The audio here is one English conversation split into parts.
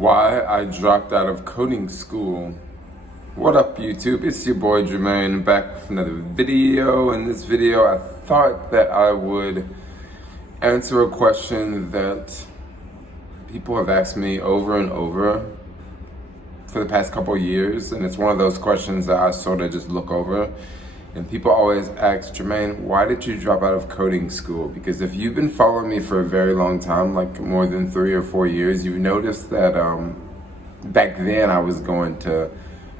why I dropped out of coding school. What up, YouTube? It's your boy Jermaine back with another video. In this video, I thought that I would answer a question that people have asked me over and over for the past couple of years, and it's one of those questions that I sort of just look over. And people always ask, Jermaine, why did you drop out of coding school? Because if you've been following me for a very long time, like more than 3 or 4 years, you've noticed that back then I was going to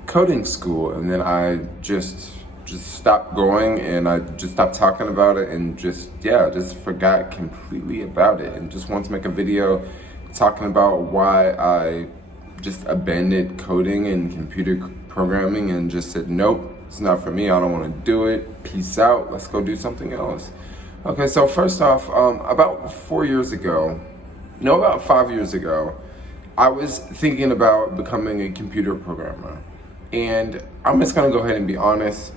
coding school, and then I just stopped going, and I just stopped talking about it, and just forgot completely about it, and just wanted to make a video talking about why I just abandoned coding and computer programming and just said, nope, it's not for me, I don't want to do it, peace out, let's go do something else. Okay, so first off, about 5 years ago, I was thinking about becoming a computer programmer. And I'm just gonna go ahead and be honest,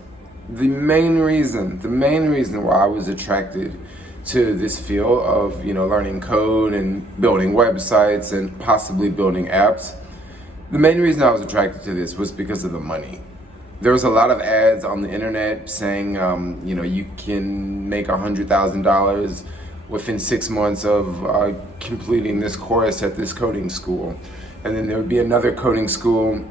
the main reason why I was attracted to this field of, learning code and building websites and possibly building apps, the main reason I was attracted to this was because of the money. There was a lot of ads on the internet saying, you can make $100,000 within 6 months of completing this course at this coding school. And then there would be another coding school,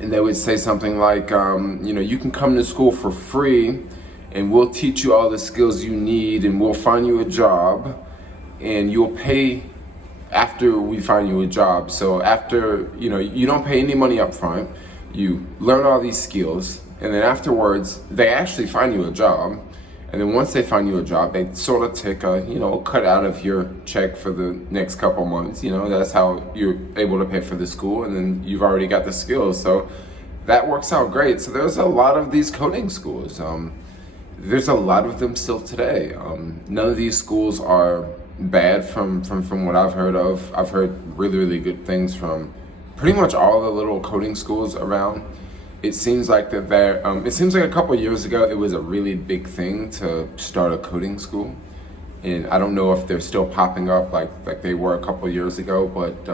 and they would say something like, you can come to school for free, and we'll teach you all the skills you need, and we'll find you a job, and you'll pay after we find you a job. So after, you don't pay any money up front. You learn all these skills, and then afterwards, they actually find you a job. And then once they find you a job, they sort of take a, cut out of your check for the next couple months. That's how you're able to pay for the school, and then you've already got the skills. So that works out great. So there's a lot of these coding schools. There's a lot of them still today. None of these schools are bad from what I've heard of. I've heard really, really good things from pretty much all the little coding schools around. It seems like a couple of years ago, it was a really big thing to start a coding school. And I don't know if they're still popping up like they were a couple of years ago, but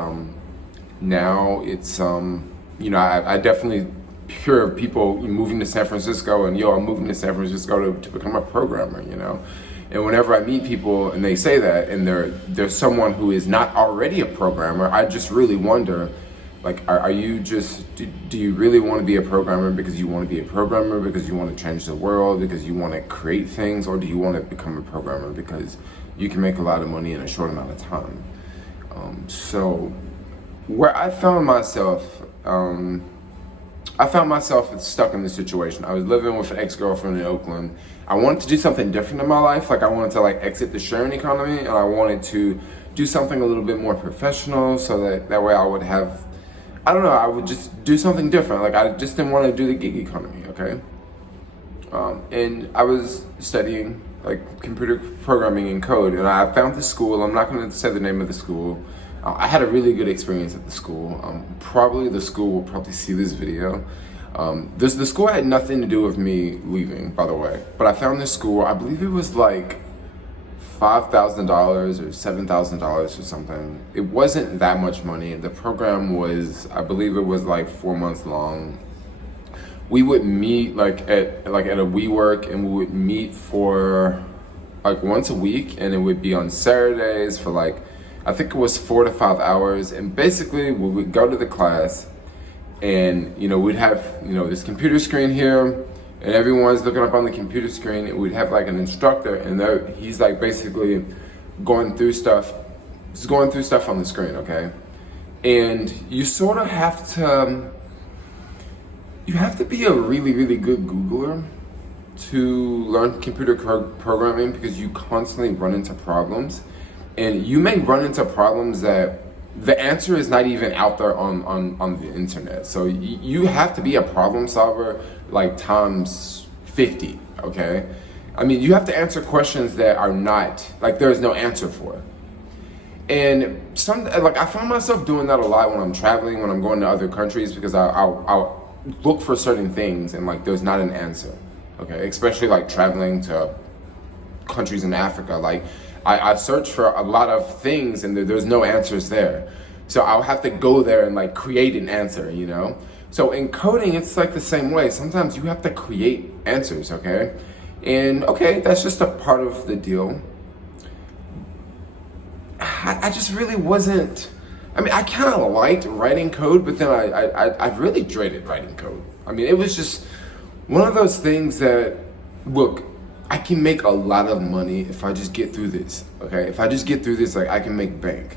now it's, I definitely hear of people moving to San Francisco and, I'm moving to San Francisco to become a programmer, And whenever I meet people and they say that, and there's someone who is not already a programmer, I just really wonder, are you do you really want to be a programmer because you want to be a programmer, because you want to change the world, because you want to create things, or do you want to become a programmer because you can make a lot of money in a short amount of time? So where I found myself stuck in this situation. I was living with an ex-girlfriend in Oakland. I wanted to do something different in my life. I wanted to exit the sharing economy, and I wanted to do something a little bit more professional, so that way I would have, I would just do something different. I just didn't want to do the gig economy, okay? And I was studying computer programming and code, and I found this school. I'm not going to say the name of the school. I had a really good experience at the school. Probably the school will probably see this video. The school had nothing to do with me leaving, by the way. But I found this school, I believe it was $5,000 or $7,000 or something. It wasn't that much money. The program was, I believe it was 4 months long. We would meet at a WeWork, and we would meet for once a week, and it would be on Saturdays for I think it was 4 to 5 hours. And basically we would go to the class, and we'd have this computer screen here, and everyone's looking up on the computer screen, and we'd have an instructor, and he's basically going through stuff on the screen, okay? And you sort of have to be a really, really good Googler to learn computer programming, because you constantly run into problems, and you may run into problems that the answer is not even out there on the internet. So you have to be a problem solver times 50, okay? You have to answer questions that are not, there's no answer for. And I find myself doing that a lot when I'm traveling, when I'm going to other countries, because I'll look for certain things, and there's not an answer, okay? Especially traveling to countries in Africa. I search for a lot of things, and there's no answers there. So I'll have to go there and like create an answer, you know? So in coding, it's like the same way. Sometimes you have to create answers, okay? And okay, that's just a part of the deal. I just really wasn't, I mean, I kind of liked writing code, but then I really dreaded writing code. I mean, it was just one of those things that, look, I can make a lot of money if I just get through this, okay? If I just get through this, like, I can make bank.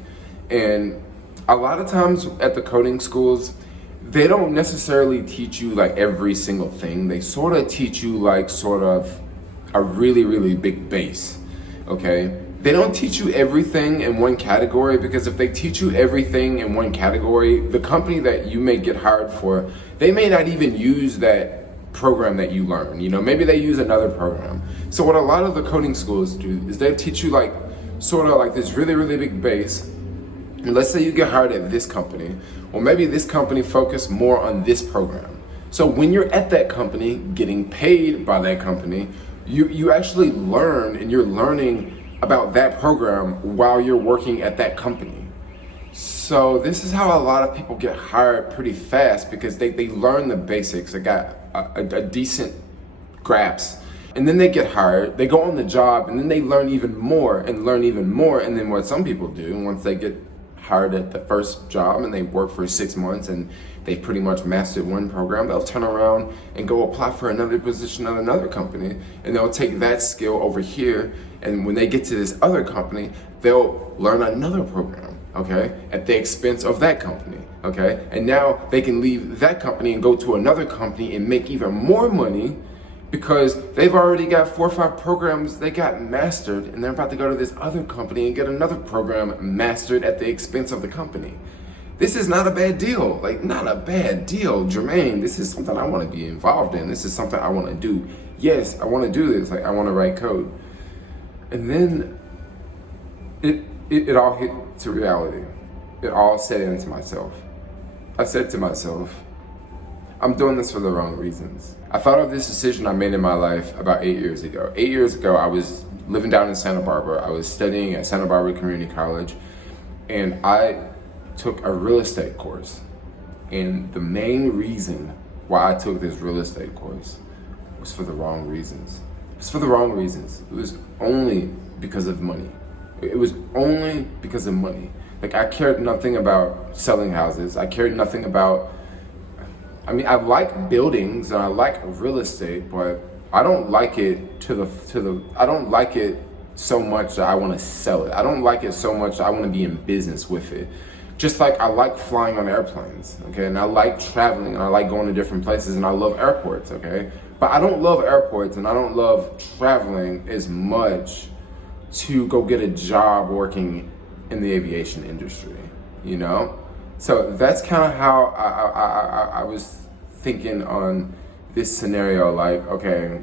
And a lot of times at the coding schools, they don't necessarily teach you like every single thing. They sort of teach you like sort of a really, really big base, okay? They don't teach you everything in one category, because if they teach you everything in one category, the company that you may get hired for, they may not even use that program that you learn. You know, maybe they use another program. So what a lot of the coding schools do is they teach you like sort of like this really, really big base. And let's say you get hired at this company, or maybe this company focus more on this program. So when you're at that company getting paid by that company, you actually learn, and you're learning about that program while you're working at that company. So this is how a lot of people get hired pretty fast, because they learn the basics. They got a decent grasp, and then they get hired, they go on the job, and then they learn even more and learn even more. And then what some people do, once they get hired at the first job and they work for 6 months and they've pretty much mastered one program, they'll turn around and go apply for another position at another company, and they'll take that skill over here, and when they get to this other company, they'll learn another program, okay, at the expense of that company, okay? And now they can leave that company and go to another company and make even more money, because they've already got 4 or 5 programs they got mastered, and they're about to go to this other company and get another program mastered at the expense of the company. This is not a bad deal, like not a bad deal, Jermaine. This is something I want to be involved in. This is something I want to do. Yes, I want to do this. Like, I want to write code. And then it all hit to reality. It all set into myself. I said to myself, I'm doing this for the wrong reasons. I thought of this decision I made in my life about 8 years ago. 8 years ago, I was living down in Santa Barbara. I was studying at Santa Barbara Community College, and I took a real estate course. And the main reason why I took this real estate course was for the wrong reasons. It's for the wrong reasons. It was only because of money. It was only because of money. Like, I cared nothing about selling houses. I cared nothing about, I mean, I like buildings and I like real estate, but I don't like it I don't like it so much that I want to sell it. I don't like it so much that I want to be in business with it. Just like I like flying on airplanes, okay? And I like traveling, and I like going to different places, and I love airports, okay? But I don't love airports, and I don't love traveling as much to go get a job working in the aviation industry, you know? So that's kind of how I was thinking on this scenario. Like, okay,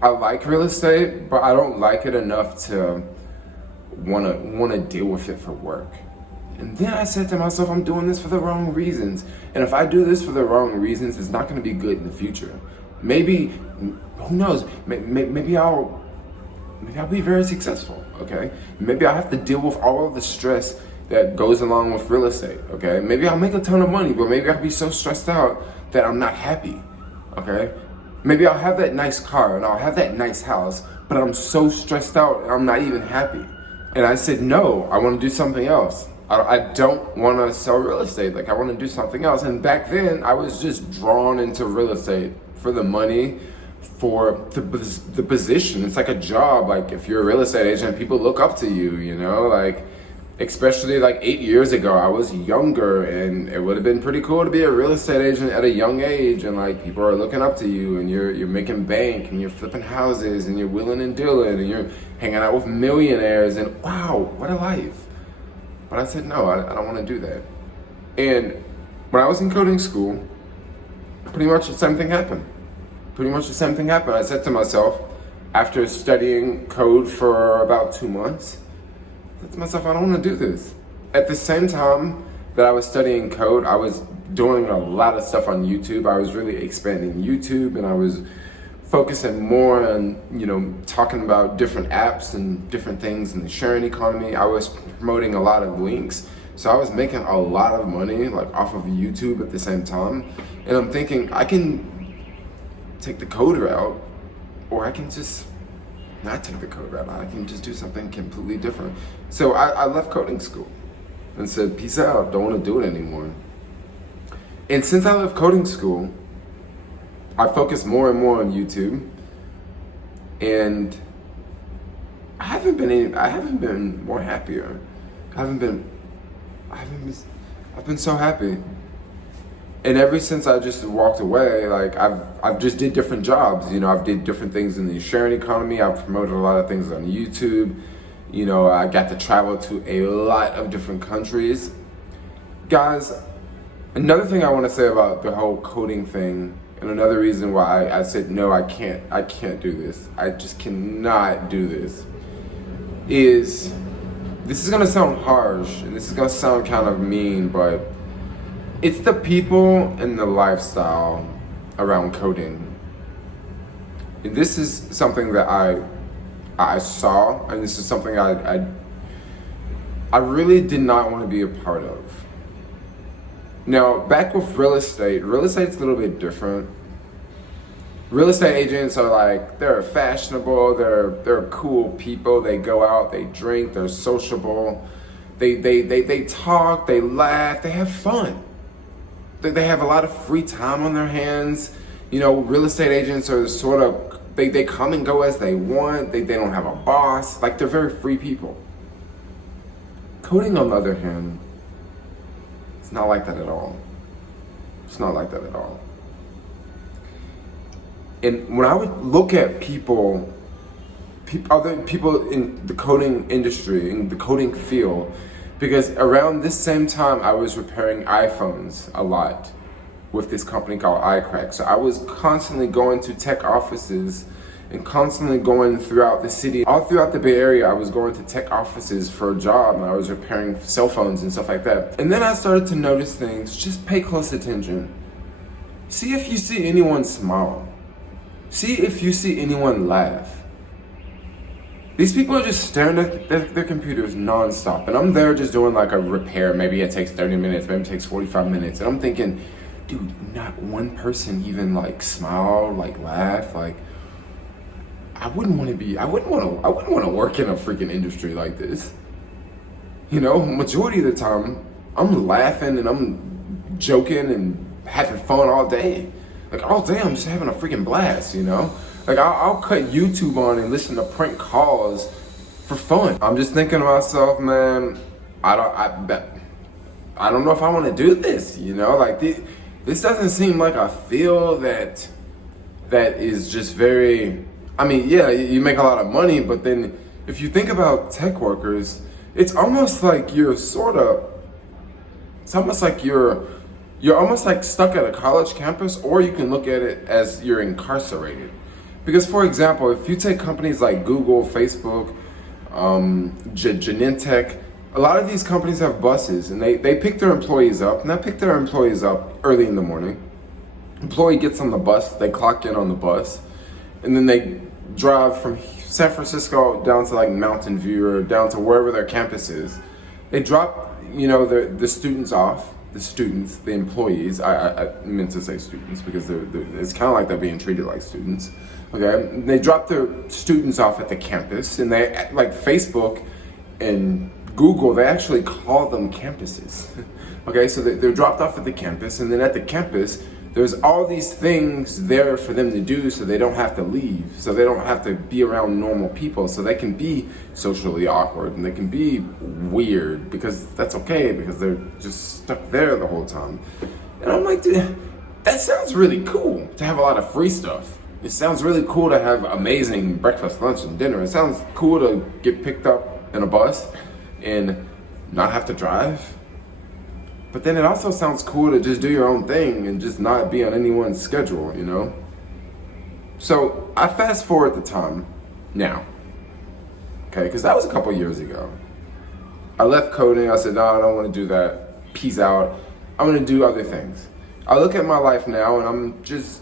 I like real estate, but I don't like it enough to want to deal with it for work. And then I said to myself, I'm doing this for the wrong reasons. And if I do this for the wrong reasons, it's not going to be good in the future. Maybe, who knows? Maybe I'll be very successful. Okay, maybe I have to deal with all of the stress that goes along with real estate. Okay, maybe I'll make a ton of money, but maybe I'll be so stressed out that I'm not happy. Okay, maybe I'll have that nice car and I'll have that nice house, but I'm so stressed out I'm not even happy. And I said, no, I want to do something else. I don't want to sell real estate. Like, I want to do something else. And back then, I was just drawn into real estate for the money, for the position. It's like a job. Like, if you're a real estate agent, people look up to you, you know? Like, especially like 8 years ago, I was younger, and it would have been pretty cool to be a real estate agent at a young age, and like, people are looking up to you, and you're making bank, and you're flipping houses, and you're wheeling and dealing, and you're hanging out with millionaires, and wow, what a life. But I said, no, I don't want to do that. And when I was in coding school, pretty much the same thing happened. I said to myself, after studying code for about 2 months, I said to myself, I don't want to do this. At the same time that I was studying code, I was doing a lot of stuff on YouTube. I was really expanding YouTube, and I was focusing more on, talking about different apps and different things in the sharing economy. I was promoting a lot of links. So I was making a lot of money like off of YouTube at the same time. And I'm thinking I can take the code route, or I can just not take the code route. I can just do something completely different. So I left coding school and said, peace out, don't want to do it anymore. And since I left coding school, I focus more and more on YouTube, and I've been more happier. I've been so happy. And ever since I just walked away, like I've just did different jobs. I've did different things in the sharing economy. I've promoted a lot of things on YouTube. I got to travel to a lot of different countries. Guys, another thing I want to say about the whole coding thing, and another reason why I said, no, I can't do this. I just cannot do this. This is gonna sound harsh, and this is gonna sound kind of mean, but it's the people and the lifestyle around coding. And this is something that I saw, and this is something I really did not want to be a part of. Now, back with real estate's a little bit different. Real estate agents are like, they're fashionable, they're cool people, they go out, they drink, they're sociable, they talk, they laugh, they have fun. They have a lot of free time on their hands. Real estate agents are sort of, they come and go as they want, they don't have a boss, like they're very free people. Coding, on the other hand, it's not like that at all. It's not like that at all. And when I would look at other people in the coding industry, in the coding field, because around this same time I was repairing iPhones a lot with this company called iCrack. So I was constantly going to tech offices and constantly going throughout the city. All throughout the Bay Area, I was going to tech offices for a job, and I was repairing cell phones and stuff like that. And then I started to notice things. Just pay close attention. See if you see anyone smile. See if you see anyone laugh. These people are just staring at their computers nonstop, and I'm there just doing like a repair. Maybe it takes 30 minutes, maybe it takes 45 minutes, and I'm thinking, dude, not one person even like smile, like laugh, like. I wouldn't want to work in a freaking industry like this. Majority of the time, I'm laughing and I'm joking and having fun all day. Like all day, I'm just having a freaking blast, Like I'll cut YouTube on and listen to prank calls for fun. I'm just thinking to myself, man, I don't know if I want to do this, Like this doesn't seem like a field that is just very. I mean, yeah, you make a lot of money, but then if you think about tech workers, it's almost like you're almost like stuck at a college campus, or you can look at it as you're incarcerated. Because for example, if you take companies like Google, Facebook, Genentech, a lot of these companies have buses, and they pick their employees up, and they pick their employees up early in the morning. Employee gets on the bus, they clock in on the bus, and then they drive from San Francisco down to like Mountain View or down to wherever their campus is. They drop, the students off, the employees. I meant to say students because it's kind of like they're being treated like students. Okay, and they drop their students off at the campus, and they, like Facebook and Google, they actually call them campuses. Okay, so they're dropped off at the campus, and then at the campus, there's all these things there for them to do, so they don't have to leave, so they don't have to be around normal people, so they can be socially awkward and they can be weird, because that's okay, because they're just stuck there the whole time. And I'm like, dude, that sounds really cool to have a lot of free stuff. It sounds really cool to have amazing breakfast, lunch, and dinner. It sounds cool to get picked up in a bus and not have to drive. But then it also sounds cool to just do your own thing and just not be on anyone's schedule, So I fast forward the time now, okay, because that was a couple years ago. I left coding. I said, no, I don't want to do that. Peace out. I'm going to do other things. I look at my life now, and I'm just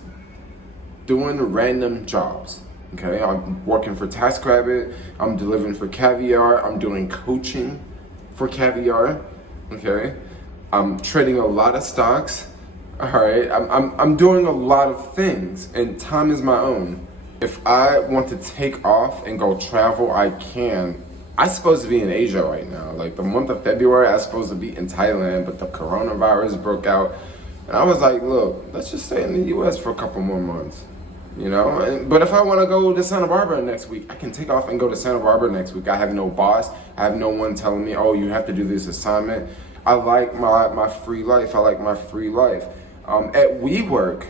doing random jobs. Okay, I'm working for TaskRabbit, I'm delivering for Caviar, I'm doing coaching for Caviar. Okay, I'm trading a lot of stocks. All right, I'm doing a lot of things, and time is my own. If I want to take off and go travel, I can. I'm supposed to be in Asia right now. Like the month of February, I was supposed to be in Thailand, but the coronavirus broke out. And I was like, look, let's just stay in the US for a couple more months, you know? But if I want to go to Santa Barbara next week, I can take off and go to Santa Barbara next week. I have no boss. I have no one telling me, oh, you have to do this assignment. I like my free life. I like my free life. At WeWork,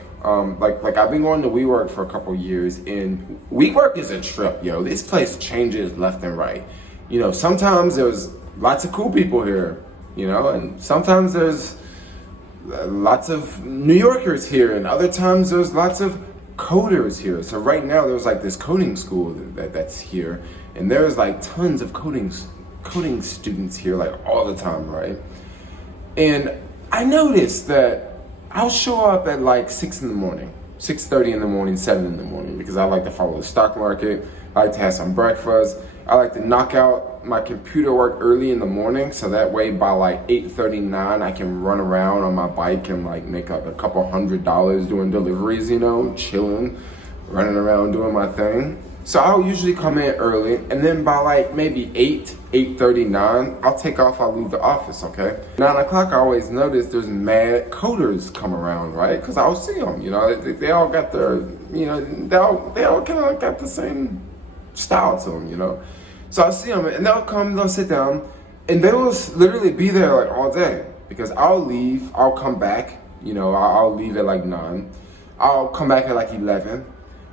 like I've been going to WeWork for a couple years, and WeWork is a trip, yo. This place changes left and right. You know, sometimes there's lots of cool people here, you know, and sometimes there's lots of New Yorkers here, and other times there's lots of coders here. So right now there's like this coding school that's here, and there's like tons of coding students here, like all the time, right? And I noticed that I'll show up at like 6 in the morning, 6:30 in the morning, 7 in the morning, because I like to follow the stock market. I like to have some breakfast. I like to knock out my computer work early in the morning, so that way by like 8:39 I can run around on my bike and like make up a couple $100 doing deliveries, you know, chilling, running around doing my thing. So I'll usually come in early, and then by like maybe 8:39, I'll take off, I'll leave the office, okay? 9 o'clock, I always notice there's mad coders come around, right? Because I'll see them, you know, they all got their, you know, they all kind of got the same style to them, you know? So I'll see them, and they'll come, they'll sit down, and they will literally be there like all day, because I'll leave, I'll come back, you know, I'll leave at like 9, I'll come back at like 11,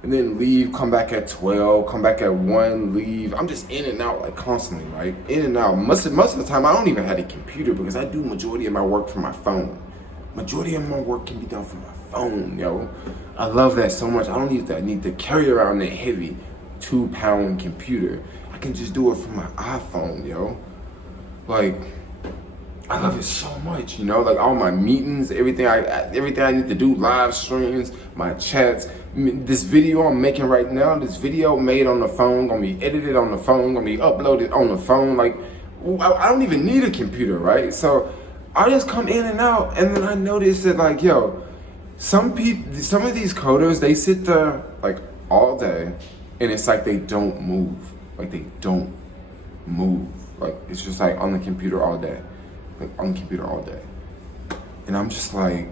and then leave, come back at 12, come back at 1, leave. I'm just in and out like constantly, right? In and out. Most of the time, I don't even have a computer, because I do majority of my work from my phone. Majority of my work can be done from my phone, yo. I love that so much. I don't need to carry around that heavy 2-pound computer. I can just do it from my iPhone, yo. Like, I love it so much, you know, like all my meetings, everything I need to do, live streams, my chats, this video I'm making right now, this video made on the phone, gonna be edited on the phone, gonna be uploaded on the phone. Like, I don't even need a computer, right? So I just come in and out, and then I notice that, like, yo, some of these coders, they sit there like all day, and it's like they don't move. Like they don't move. Like it's just like on the computer all day. Like on the computer all day. And I'm just like,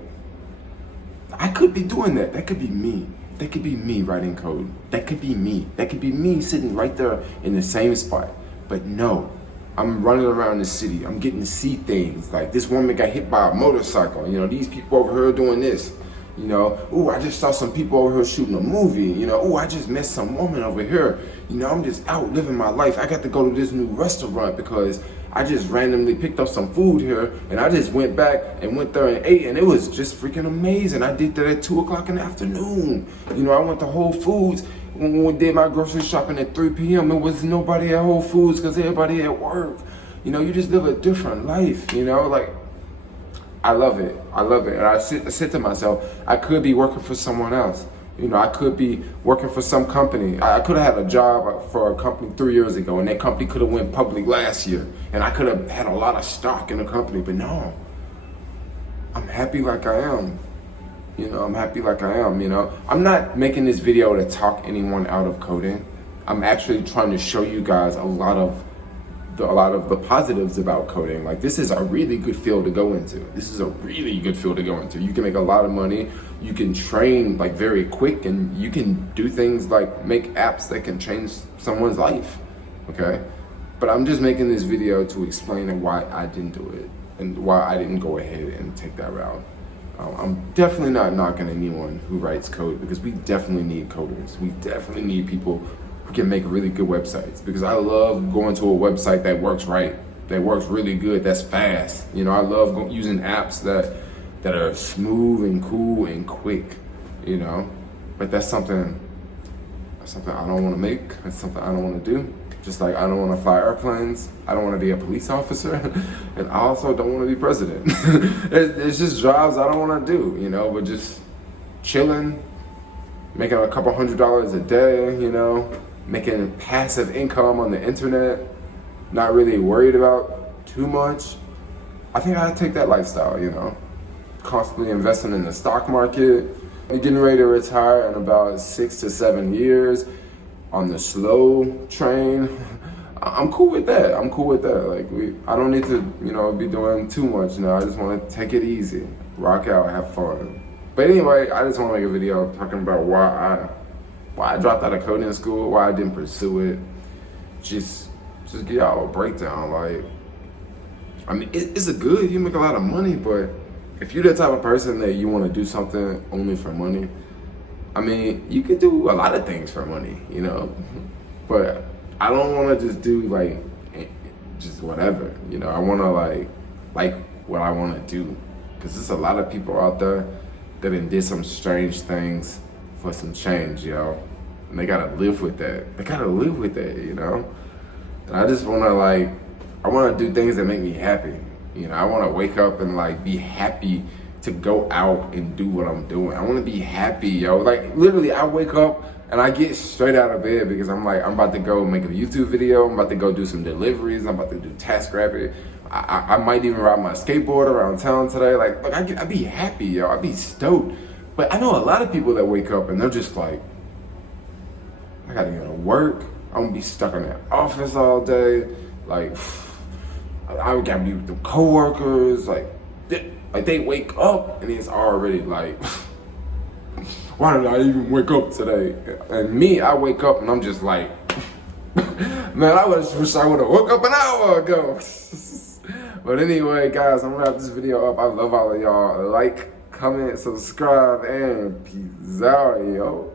I could be doing that. That could be me. That could be me writing code. That could be me. That could be me sitting right there in the same spot. But no, I'm running around the city. I'm getting to see things. Like this woman got hit by a motorcycle. You know, these people over here doing this. You know, ooh, I just saw some people over here shooting a movie. You know, ooh, I just met some woman over here. You know, I'm just out living my life. I got to go to this new restaurant because I just randomly picked up some food here, and I just went back and went there and ate, and it was just freaking amazing. I did that at 2 o'clock in the afternoon. You know, I went to Whole Foods when we did my grocery shopping at 3 p.m. There was nobody at Whole Foods because everybody at work. You know, you just live a different life, you know, like, I love it. I love it. And I said to myself, I could be working for someone else. You know, I could be working for some company. I could have had a job for a company 3 years ago, and that company could have went public last year, and I could have had a lot of stock in the company, but no. I'm happy like I am. You know, I'm happy like I am, you know. I'm not making this video to talk anyone out of coding. I'm actually trying to show you guys a lot of the positives about coding. Like, this is a really good field to go into. This is a really good field to go into. You can make a lot of money. You can train like very quick, and you can do things like make apps that can change someone's life. Okay, but I'm just making this video to explain why I didn't do it and why I didn't go ahead and take that route. I'm definitely not knocking anyone who writes code, because we definitely need coders. We definitely need people who can make really good websites, because I love going to a website that works right, that works really good, that's fast. You know, I love using apps that are smooth and cool and quick, you know. But that's something I don't want to make. That's something I don't want to do. Just like I don't want to fly airplanes. I don't want to be a police officer. And I also don't want to be president. It's just jobs I don't want to do, you know. But just chilling, making a couple $100s a day, you know, making passive income on the internet, not really worried about too much. I think I'd take that lifestyle, you know, constantly investing in the stock market, getting ready to retire in about 6 to 7 years on the slow train. I'm cool with that. I'm cool with that. Like, I don't need to, you know, be doing too much now. I just want to take it easy, rock out, have fun. But anyway, I just want to make a video talking about why I dropped out of coding school, why I didn't pursue it. Just give y'all a breakdown. Like, I mean, it's a good, you make a lot of money, but if you're the type of person that you want to do something only for money, I mean, you can do a lot of things for money, you know, but I don't want to just do like, just whatever, you know. I want to like what I want to do, because there's a lot of people out there that did some strange things for some change, yo, and they gotta live with that. They gotta live with that, you know. And I just wanna I wanna do things that make me happy, you know. I wanna wake up and like be happy to go out and do what I'm doing. I wanna be happy, yo. Like, literally, I wake up and I get straight out of bed because I'm like, I'm about to go make a YouTube video. I'm about to go do some deliveries. I'm about to do TaskRabbit. I might even ride my skateboard around town today. Like, I be happy, yo. I be stoked. But I know a lot of people that wake up and they're just like, I gotta go to work. I'm gonna be stuck in that office all day. Like, I gotta be with the coworkers. Like they wake up and it's already like, why did I even wake up today? And me, I wake up and I'm just like, man, I wish I would have woke up an hour ago. But anyway, guys, I'm gonna wrap this video up. I love all of y'all. Like, comment, subscribe, and peace out, yo.